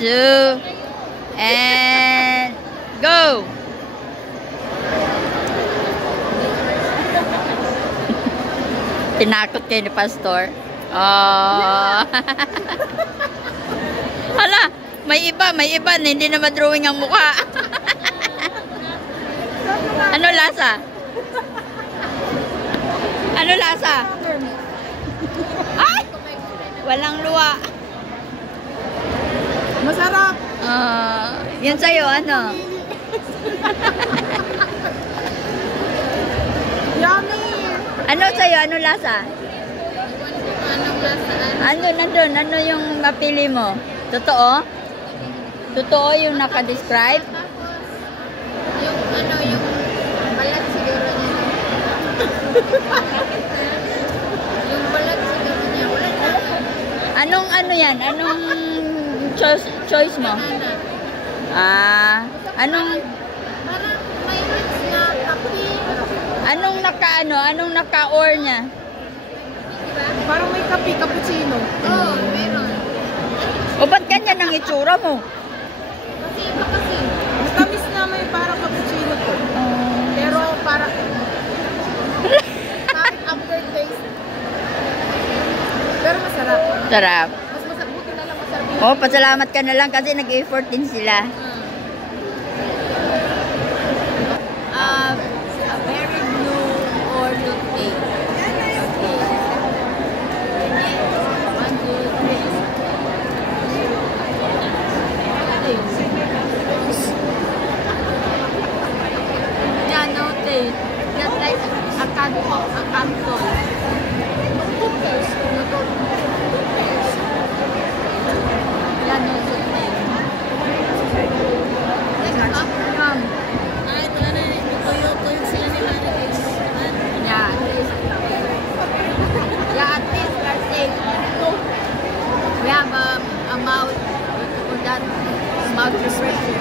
2, and go! Tinakot kayo ni Pastor. Oh. Hala, may iba na hindi na madrawing ang mukha. Ano lasa? Ano lasa? Ay! Walang luwa. Masarap. Yan sa'yo, ano? Yummy. Ano sa'yo? Ano lasa? Nandun. Ano yung napili mo? Totoo? Totoo yung naka-describe? Yung balat siguro niya. Yung balat siguro niya. Wala na. Anong ano yan? Anong choice mo? Anong Parang may mix na kape. Anong naka-or niya? Parang may kape, cappuccino. Oo, meron. O ba't ganyan ang itsura mo? Kasi iba kasi. Matamis na may parang cappuccino to. Pero parang aftertaste. Pero masarap. Sarap. Mas masarap. Buti na lang masarap. Oh, pasalamat ka na lang kasi nag-effort din sila. A very blue or toothpaste. Okay. One, two, three. Yeah, no taste. Just like a canton. Yeah, no toothpaste. Come. Yeah. Yeah, at least we are safe. We have a mouth for that mouth refresher.